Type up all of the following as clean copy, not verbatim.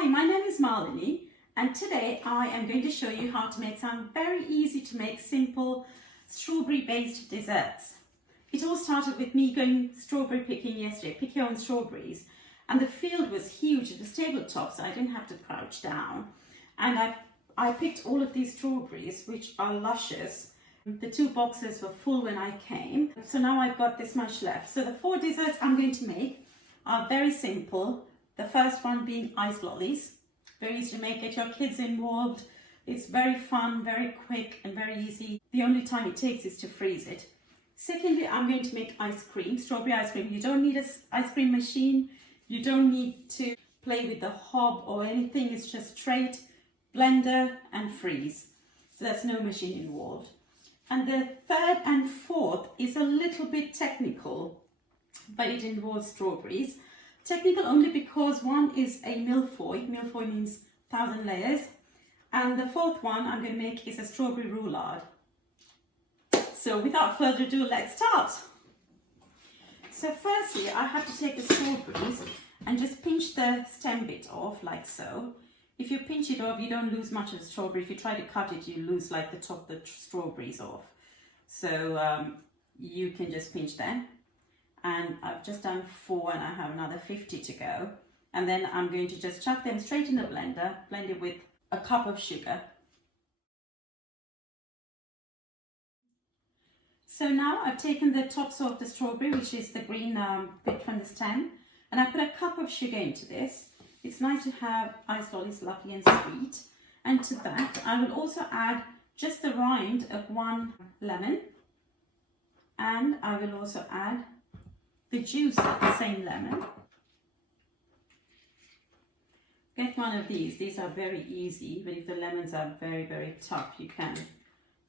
Hi, my name is Malini and today I am going to show you how to make some very easy to make simple strawberry based desserts. It all started with me going strawberry picking yesterday, pick your own strawberries, and the field was huge, it was tabletop, so I didn't have to crouch down, and I picked all of these strawberries which are luscious. The 2 boxes were full when I came, so now I've got this much left. So the 4 desserts I'm going to make are very simple. The first one being ice lollies. Very easy to make, get your kids involved. It's very fun, very quick and very easy. The only time it takes is to freeze it. Secondly, I'm going to make ice cream, strawberry ice cream. You don't need an ice cream machine. You don't need to play with the hob or anything. It's just straight blender and freeze. So there's no machine involved. And the third and fourth is a little bit technical, but it involves strawberries. Technical only because one is a millefeuille. Millefeuille means 1,000 layers. And the fourth one I'm going to make is a strawberry roulade. So without further ado, let's start. So firstly, I have to take the strawberries and just pinch the stem bit off like so. If you pinch it off, you don't lose much of the strawberry. If you try to cut it, you lose like the top of the strawberries off. So you can just pinch them. And I've just done 4 and I have another 50 to go. And then I'm going to just chuck them straight in the blender, blend it with a cup of sugar. So now I've taken the tops of the strawberry, which is the green bit from the stem, and I put a cup of sugar into this. It's nice to have ice lollies lovely and sweet. And to that, I will also add just the rind of 1 lemon. And I will also add the juice of the same lemon. Get one of these. These are very easy, but if the lemons are very, very tough, you can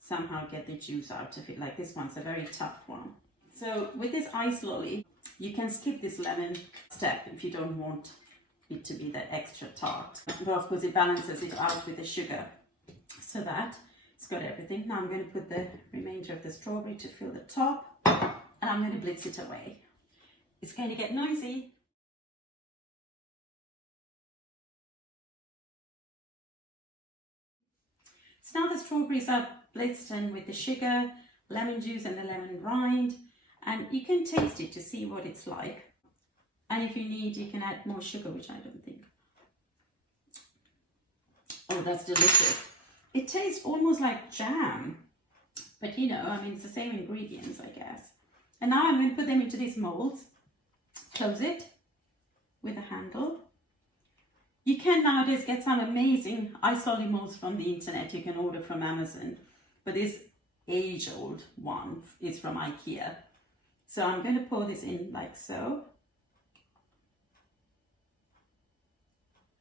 somehow get the juice out of it. Like this one's a very tough one. So with this ice lolly, you can skip this lemon step if you don't want it to be that extra tart. But of course it balances it out with the sugar so that it's got everything. Now I'm going to put the remainder of the strawberry to fill the top, and I'm going to blitz it away. It's going to get noisy. So now the strawberries are blitzed in with the sugar, lemon juice and the lemon rind, and you can taste it to see what it's like. And if you need, you can add more sugar, which I don't think. Oh, that's delicious. It tastes almost like jam, but you know, I mean, it's the same ingredients, I guess. And now I'm going to put them into these molds. Close it with a handle. You can nowadays get some amazing ice lolly molds from the internet. You can order from Amazon, but this age-old one is from IKEA. So I'm going to pour this in like so.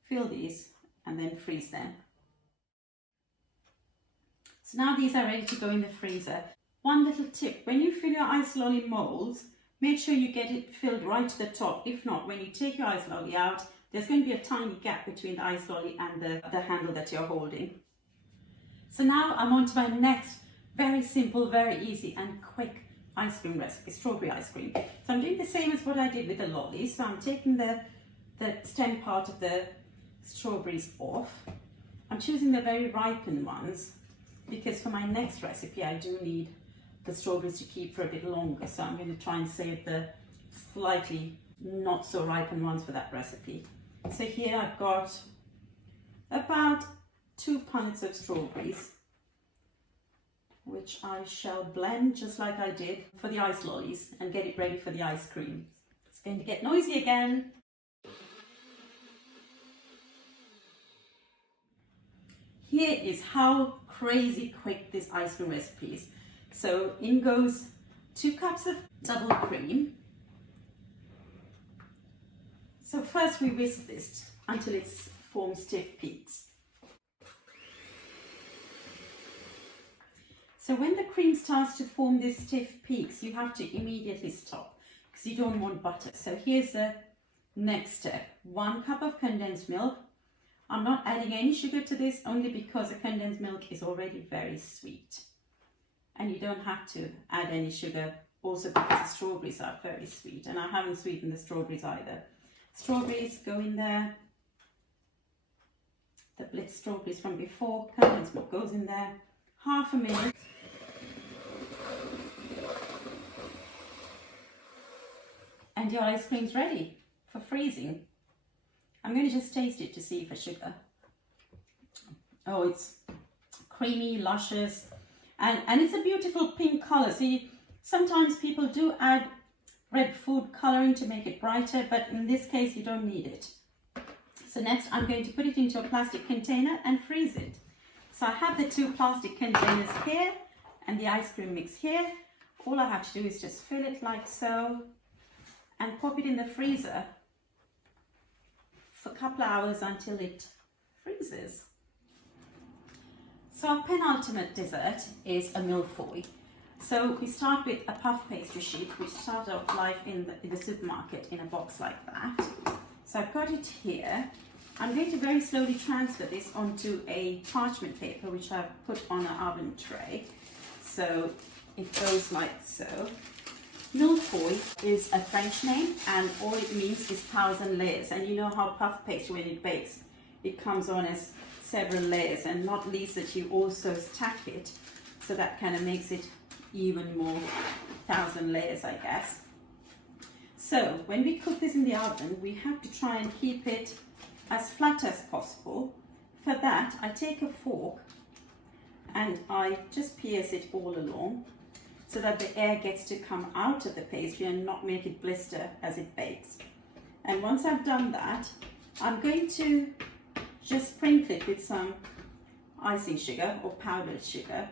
Fill these and then freeze them. So now these are ready to go in the freezer. One little tip, when you fill your ice lolly molds, make sure you get it filled right to the top. If not, when you take your ice lolly out, there's going to be a tiny gap between the ice lolly and the handle that you're holding. So now I'm on to my next very simple, very easy and quick ice cream recipe, strawberry ice cream. So I'm doing the same as what I did with the lollies. So I'm taking the stem part of the strawberries off. I'm choosing the very ripened ones because for my next recipe I do need the strawberries to keep for a bit longer, so I'm going to try and save the slightly not so ripened ones for that recipe. So here I've got about 2 punnets of strawberries, which I shall blend just like I did for the ice lollies and get it ready for the ice cream. It's going to get noisy again. Here is how crazy quick this ice cream recipe is. So in goes 2 cups of double cream. So first we whisk this until it forms stiff peaks. So when the cream starts to form these stiff peaks, you have to immediately stop because you don't want butter. So here's the next step. 1 cup of condensed milk. I'm not adding any sugar to this only because the condensed milk is already very sweet. And you don't have to add any sugar also because the strawberries are very sweet, and I haven't sweetened the strawberries either. Strawberries go in there. the blitzed strawberries from before, condense milk goes in there, half a minute. And your ice cream's ready for freezing. I'm going to just taste it to see for sugar. Oh, it's creamy, luscious, and it's a beautiful pink color. See, sometimes people do add red food coloring to make it brighter, but in this case you don't need it. So next I'm going to put it into a plastic container and freeze it. So I have the 2 plastic containers here and the ice cream mix here. All I have to do is just fill it like so and pop it in the freezer for a couple of hours until it freezes. So our penultimate dessert is a millefeuille. So we start with a puff pastry sheet, which started off life in the supermarket in a box like that. So I've got it here. I'm going to very slowly transfer this onto a parchment paper, which I've put on an oven tray. So it goes like so. Millefeuille is a French name, and all it means is 1,000 layers. And you know how puff pastry, when it bakes, it comes on as several layers, and not least that you also stack it, so that kind of makes it even more 1,000 layers, I guess. So when we cook this in the oven, we have to try and keep it as flat as possible. For that, I take a fork and I just pierce it all along so that the air gets to come out of the pastry and not make it blister as it bakes. And once I've done that, I'm going to just sprinkle it with some icing sugar or powdered sugar.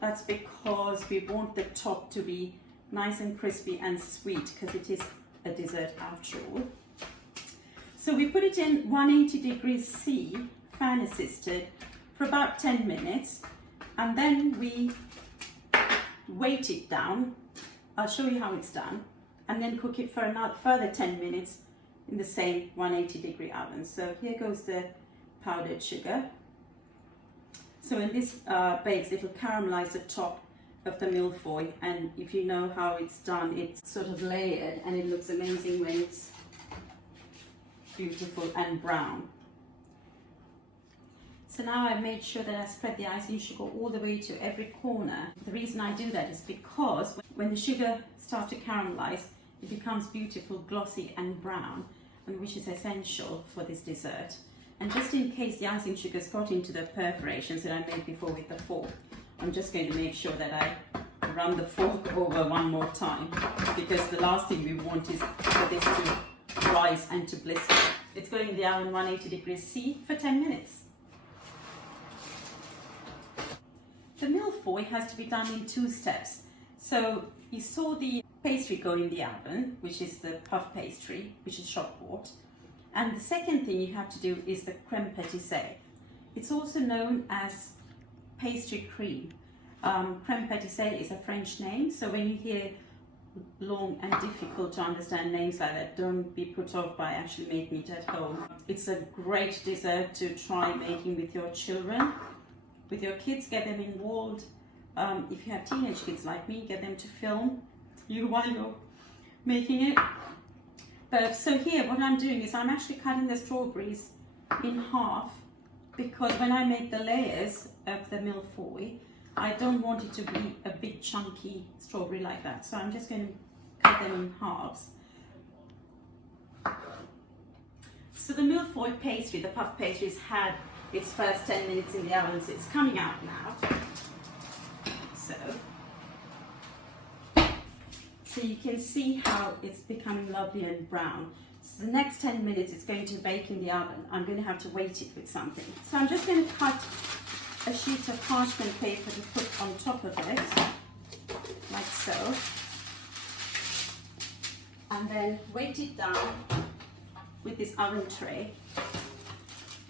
That's because we want the top to be nice and crispy and sweet, because it is a dessert after all. So we put it in 180 degrees C, fan assisted, for about 10 minutes, and then we weight it down. I'll show you how it's done, and then cook it for another further 10 minutes in the same 180 degree oven. So here goes the powdered sugar. So when this bakes, it will caramelize the top of the millefeuille, and if you know how it's done, it's sort of layered and it looks amazing when it's beautiful and brown. So now I've made sure that I spread the icing sugar all the way to every corner. The reason I do that is because when the sugar starts to caramelize, it becomes beautiful, glossy and brown, and which is essential for this dessert. And just in case the icing sugar's got into the perforations that I made before with the fork, I'm just going to make sure that I run the fork over one more time, because the last thing we want is for this to rise and to blister. It's going in the oven 180 degrees C for 10 minutes. The millefeuille has to be done in 2 steps. So you saw the pastry go in the oven, which is the puff pastry, which is shop bought. And the second thing you have to do is the creme pâtissée. It's also known as pastry cream. Creme pâtissée is a French name, so when you hear long and difficult to understand names like that, don't be put off by actually making it at home. It's a great dessert to try making with your children. With your kids, get them involved. If you have teenage kids like me, get them to film you while you're making it. So here what I'm doing is I'm actually cutting the strawberries in half, because when I make the layers of the millefeuille, I don't want it to be a big chunky strawberry like that. So I'm just going to cut them in halves. So the millefeuille pastry, the puff pastry, has had its first 10 minutes in the oven, so it's coming out now. So you can see how it's becoming lovely and brown. So the next 10 minutes it's going to bake in the oven. I'm going to have to weight it with something. So I'm just going to cut a sheet of parchment paper to put on top of it, like so. And then weight it down with this oven tray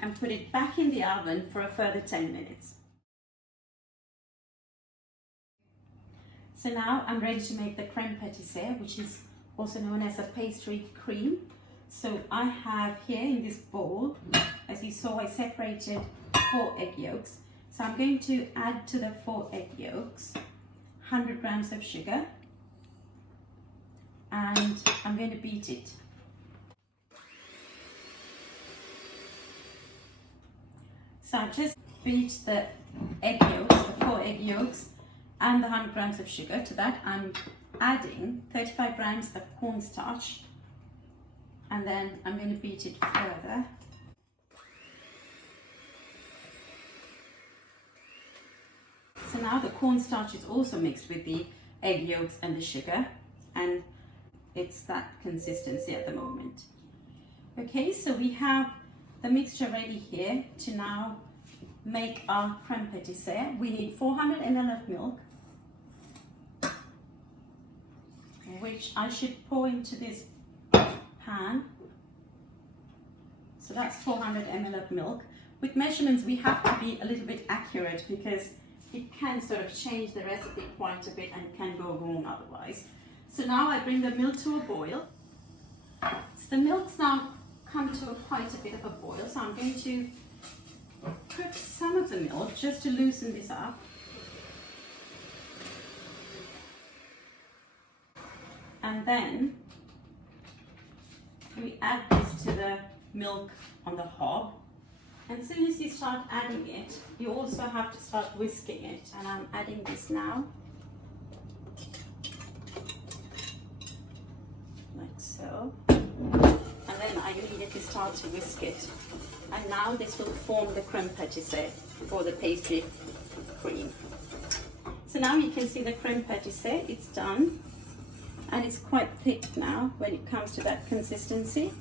and put it back in the oven for a further 10 minutes. So now I'm ready to make the creme pâtissée, which is also known as a pastry cream. So I have here in this bowl, as you saw, I separated 4 egg yolks. So I'm going to add to the 4 egg yolks 100 grams of sugar, and I'm going to beat it. So I've just beat the egg yolks, the 4 egg yolks, and the 100 grams of sugar. To that I'm adding 35 grams of cornstarch, and then I'm going to beat it further. So now the cornstarch is also mixed with the egg yolks and the sugar, and it's that consistency at the moment. Okay, so we have the mixture ready here to now make our creme pâtissière. We need 400 ml of milk, which I should pour into this pan. So that's 400 ml of milk. With measurements we have to be a little bit accurate because it can sort of change the recipe quite a bit and can go wrong otherwise. So now I bring the milk to a boil. So the milk's now come to quite a bit of a boil, so I'm going to put some of the milk just to loosen this up. And then we add this to the milk on the hob. And as soon as you start adding it, you also have to start whisking it. And I'm adding this now, like so. And then I immediately start to whisk it. And now this will form the creme pâtissière for the pastry cream. So now you can see the creme pâtissière, it's done. And it's quite thick now when it comes to that consistency.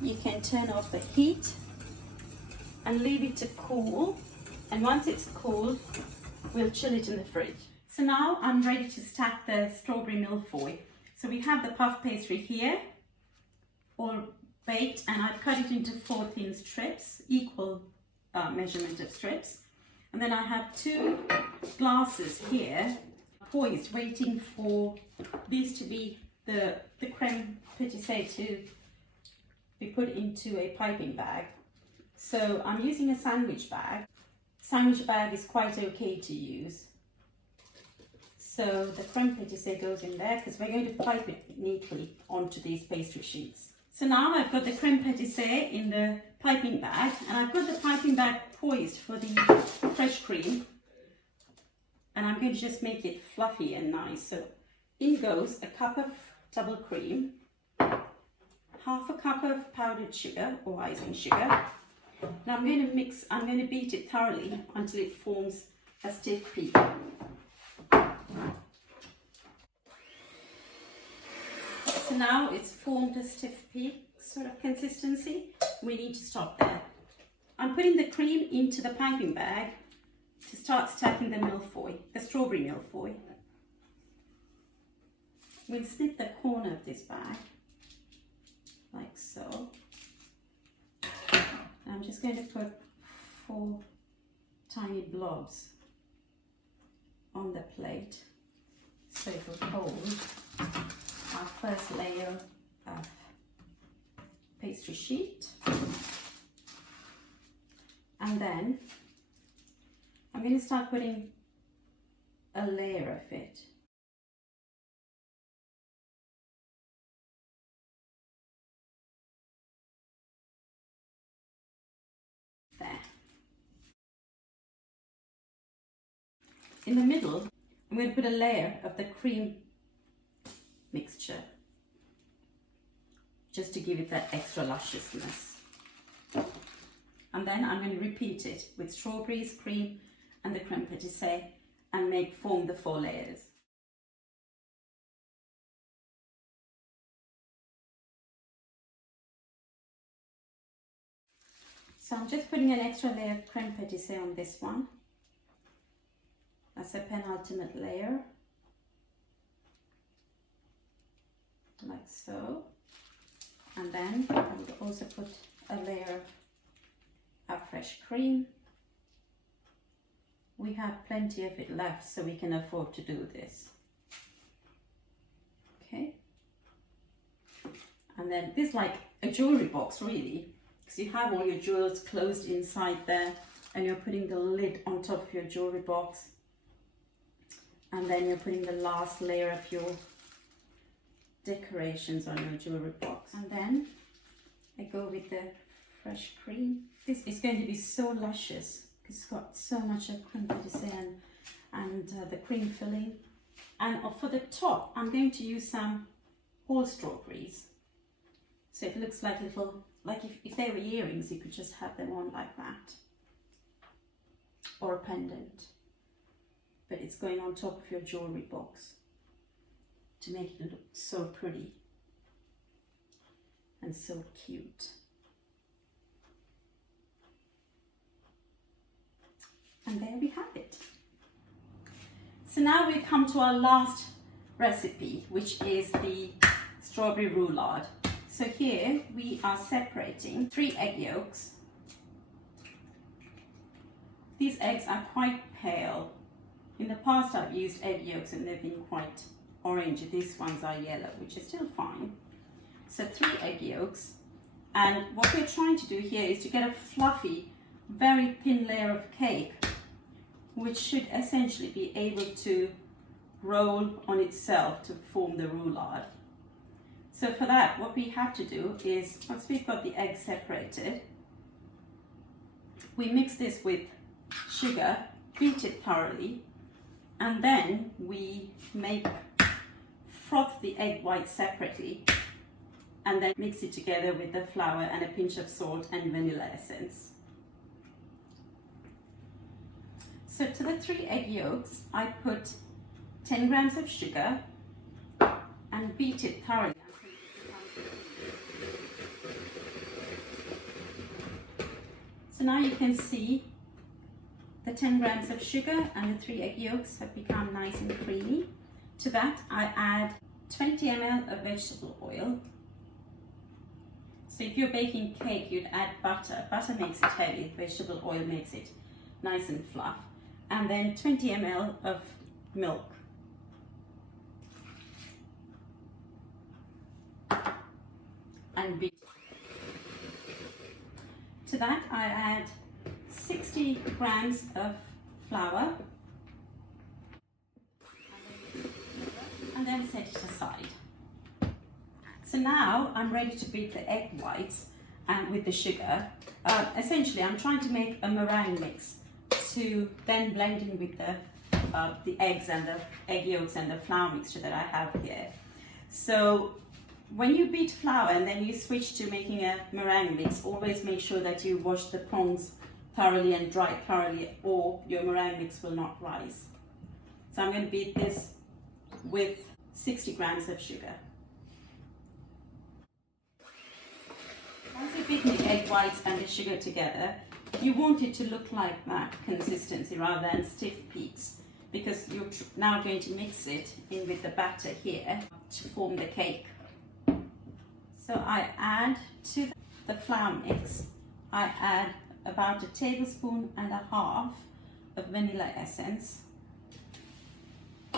You can turn off the heat and leave it to cool, and once it's cool we'll chill it in the fridge. So now I'm ready to stack the strawberry millefeuille. So we have the puff pastry here all baked, and I've cut it into 4 thin strips, equal measurement of strips, and then I have 2 glasses here poised waiting for these to be the creme pâtissière to be put into a piping bag. So I'm using a sandwich bag. Sandwich bag is quite okay to use. So the creme pâtissière goes in there because we're going to pipe it neatly onto these pastry sheets. So now I've got the creme pâtissière in the piping bag, and I've got the piping bag poised for the fresh cream, and I'm going to just make it fluffy and nice. So in goes a cup of double cream, half a cup of powdered sugar or icing sugar. Now I'm going to beat it thoroughly until it forms a stiff peak. So now it's formed a stiff peak sort of consistency. We need to stop there. I'm putting the cream into the piping bag to start stacking the millefeuille, the strawberry millefeuille. We'll snip the corner of this bag, like so. And I'm just going to put 4 tiny blobs on the plate so it will hold our first layer of pastry sheet. And then I'm going to start putting a layer of it. There. In the middle, I'm going to put a layer of the cream mixture, just to give it that extra lusciousness. And then I'm going to repeat it with strawberries, cream, and the creme pâtissière, and form the 4 layers. So I'm just putting an extra layer of creme pâtissière on this one. That's a penultimate layer, like so. And then I would also put a layer of fresh cream. We have plenty of it left, so we can afford to do this. Okay. And then this is like a jewelry box, really, because you have all your jewels closed inside there, and you're putting the lid on top of your jewelry box, and then you're putting the last layer of your decorations on your jewelry box. And then I go with the fresh cream. This is going to be so luscious. It's got so much crème glacée and the cream filling. And for the top, I'm going to use some whole strawberries. So it looks like little, like if they were earrings, you could just have them on like that. Or a pendant. But it's going on top of your jewelry box to make it look so pretty and so cute. And there we have it. So now we come to our last recipe, which is the strawberry roulade. So here we are separating 3 egg yolks. These eggs are quite pale. In the past I've used egg yolks and they've been quite orange. These ones are yellow, which is still fine. So 3 egg yolks. And what we're trying to do here is to get a fluffy, very thin layer of cake, which should essentially be able to roll on itself to form the roulade. So for that, what we have to do is, once we've got the eggs separated, we mix this with sugar, beat it thoroughly, and then we froth the egg white separately, and then mix it together with the flour and a pinch of salt and vanilla essence. So to the 3 egg yolks, I put 10 grams of sugar and beat it thoroughly. So now you can see the 10 grams of sugar and the 3 egg yolks have become nice and creamy. To that, I add 20 ml of vegetable oil. So if you're baking cake, you'd add butter. Butter makes it heavy, vegetable oil makes it nice and fluff. And then 20 ml of milk. And beat. To that I add 60 grams of flour and then set it aside. So now I'm ready to beat the egg whites and with the sugar. Essentially I'm trying to make a meringue mix to then blend in with the eggs and the egg yolks and the flour mixture that I have here. So when you beat flour and then you switch to making a meringue mix, always make sure that you wash the prongs thoroughly and dry it thoroughly, or your meringue mix will not rise. So I'm going to beat this with 60 grams of sugar. Once you've beaten the egg whites and the sugar together, you want it to look like that consistency rather than stiff peaks, because you're now going to mix it in with the batter here to form the cake. So I add to the flour mix, I add about 1.5 tablespoons of vanilla essence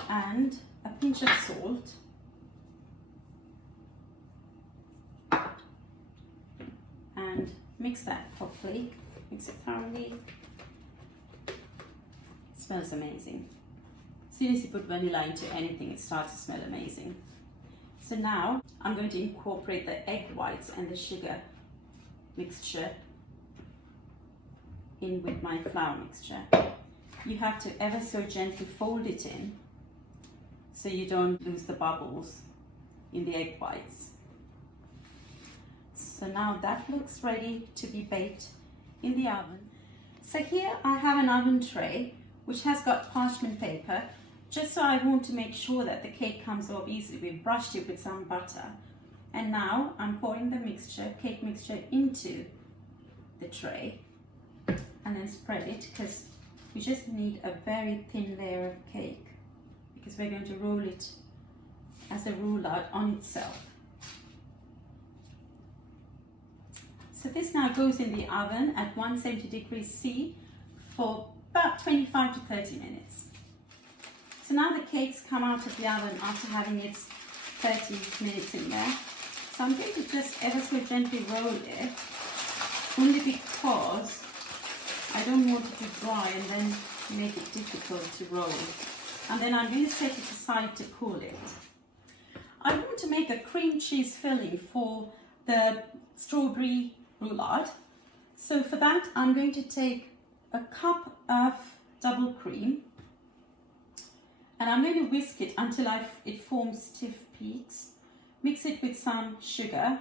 and a pinch of salt and mix that properly. Mix it thoroughly. It smells amazing. As soon as you put vanilla into anything, it starts to smell amazing. So now I'm going to incorporate the egg whites and the sugar mixture in with my flour mixture. You have to ever so gently fold it in so you don't lose the bubbles in the egg whites. So now that looks ready to be baked in the oven. So here I have an oven tray which has got parchment paper, just so I want to make sure that the cake comes off easily. We've brushed it with some butter. And now I'm pouring the mixture, cake mixture, into the tray and then spread it, because we just need a very thin layer of cake, because we're going to roll it as a roulade on itself. So this now goes in the oven at 170 degrees C for about 25 to 30 minutes. So now the cake's come out of the oven after having its 30 minutes in there. So I'm going to just ever so gently roll it, only because I don't want it to dry and then make it difficult to roll. And then I'm going to set it aside to cool it. I want to make a cream cheese filling for the strawberry roulade. So for that, I'm going to take a cup of double cream and I'm going to whisk it until it forms stiff peaks. Mix it with some sugar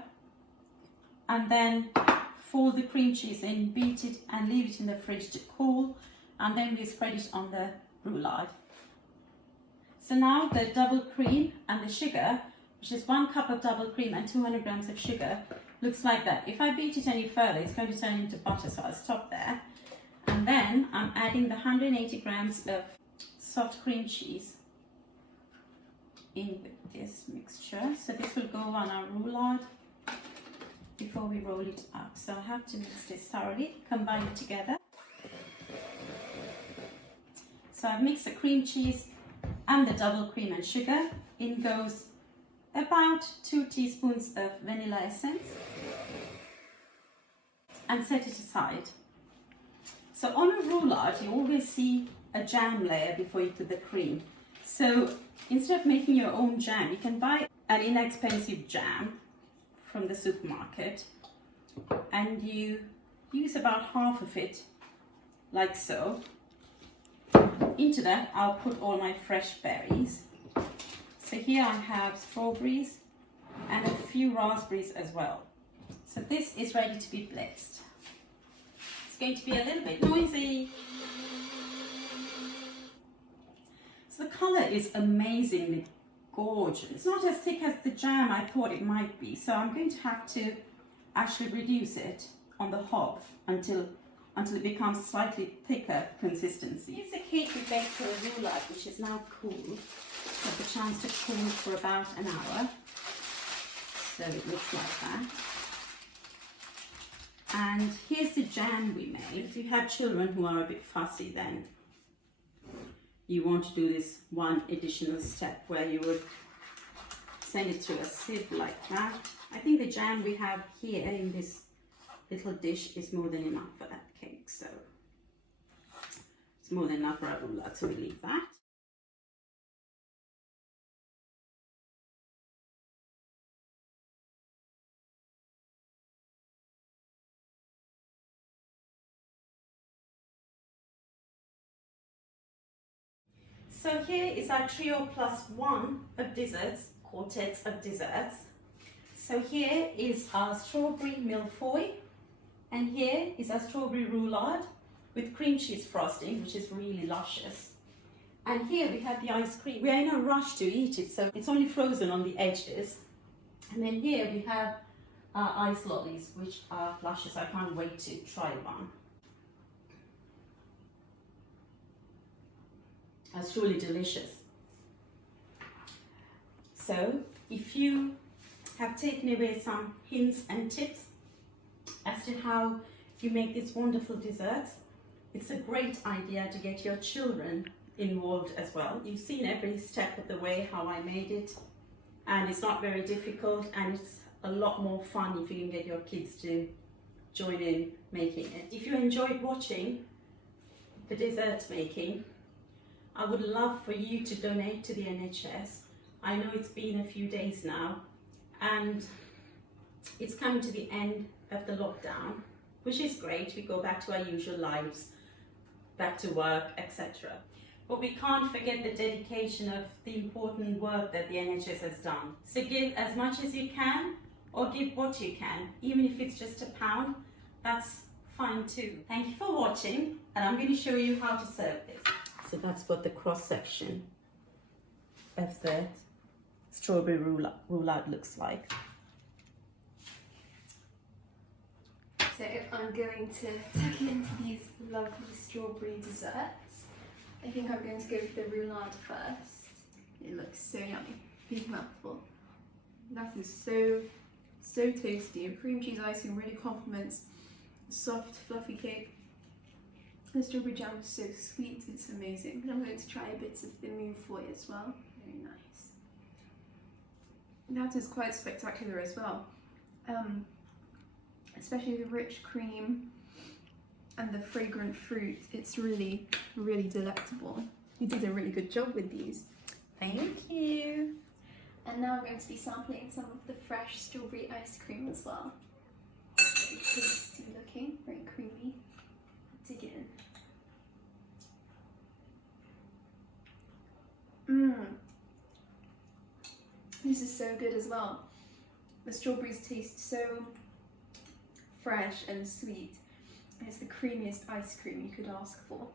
and then fold the cream cheese in, beat it and leave it in the fridge to cool, and then we spread it on the roulade. So now the double cream and the sugar, which is 1 cup of double cream and 200 grams of sugar, looks like that. If I beat it any further, it's going to turn into butter, so I'll stop there. And then I'm adding the 180 grams of soft cream cheese in with this mixture. So this will go on our roulade before we roll it up. So I have to mix this thoroughly, combine it together. So I've mixed the cream cheese and the double cream and sugar. In goes about 2 teaspoons of vanilla essence and set it aside. So on a roulade, you always see a jam layer before you put the cream. So instead of making your own jam, you can buy an inexpensive jam from the supermarket and you use about half of it, like so. Into that, I'll put all my fresh berries. So here I have strawberries and a few raspberries as well. So this is ready to be blitzed. It's going to be a little bit noisy. So the colour is amazingly gorgeous. It's not as thick as the jam I thought it might be, so I'm going to have to actually reduce it on the hob until it becomes slightly thicker consistency. Here's the cake we baked for a roulade, which is now cooled. Have the chance to cool for about an hour. So it looks like that. And here's the jam we made. If you have children who are a bit fussy, then you want to do this one additional step where you would send it through a sieve like that. I think the jam we have here in this little dish is more than enough for that cake, so it's more than enough for a roulade, so we leave that. So here is our trio plus 1 of desserts, quartets of desserts. So here is our strawberry millefeuille, and here is our strawberry roulade with cream cheese frosting, which is really luscious. And here we have the ice cream. We are in a rush to eat it, so it's only frozen on the edges. And then here we have our ice lollies, which are luscious. I can't wait to try one. That's truly delicious. So if you have taken away some hints and tips as to how you make these wonderful desserts, it's a great idea to get your children involved as well. You've seen every step of the way how I made it, and it's not very difficult, and it's a lot more fun if you can get your kids to join in making it. If you enjoyed watching the dessert making, I would love for you to donate to the NHS. I know it's been a few days now and it's coming to the end of the lockdown, which is great. We go back to our usual lives, back to work, etc. But we can't forget the dedication of the important work that the NHS has done. So give as much as you can, or give what you can. Even if it's just £1, that's fine too. Thank you for watching, and I'm going to show you how to serve this. So that's what the cross section of the strawberry roulade looks like. So I'm going to tuck into these lovely strawberry desserts. I think I'm going to go with the roulade first. It looks so yummy. Big mouthful. That is so tasty. Cream cheese icing really complements the soft, fluffy cake. The strawberry jam is so sweet, it's amazing. And I'm going to try bits of the millefeuille as well. Very nice. That is quite spectacular as well. Especially the rich cream and the fragrant fruit. It's really, really delectable. You did a really good job with these. Thank you. And now I'm going to be sampling some of the fresh strawberry ice cream as well. tasty looking, very creamy. Dig it in. This is so good as well. The strawberries taste so fresh and sweet. It's the creamiest ice cream you could ask for.